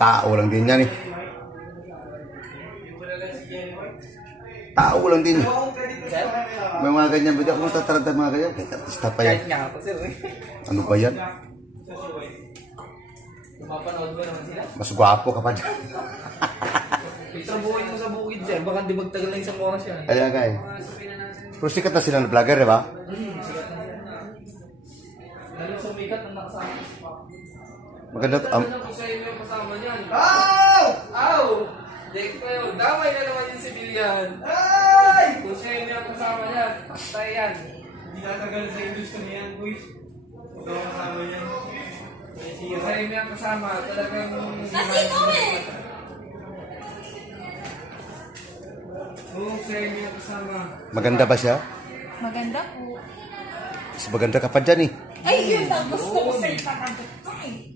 Tao lang din yan eh. Tao lang din. May mga ganyan. Hindi ako matatarantad mga ganyan. Kahit artista pa yan. Kahit nga ako, sir. Ano ba yan? Mapanood ba naman sila? Mas gwapo ka pa dyan. Trabuhin mo sa bukid, sir. Baka di magtagal na isang oras yan. Ayan nga eh. Pero sikat na sila na vlogger, di ba? Sikat na yan. Lalo sumikat ang nakasama. Maganda. Ano po sa inyo kasama niyan? Ow! Ow! Dek pa yun. Damay na naman yung civilian. Ay! Kung sa inyo ang kasama niyan, patay yan. Hindi tatagal sa industry yan, boys. Ito ang kasama yan. Kung sa inyo ang kasama, talagang... Kasi ikaw eh! Kung sa inyo ang kasama. Maganda ba siya? Maganda po. Mas maganda ka pa dyan eh. Ay, yun ang gusto ko sa ipanagot ko eh.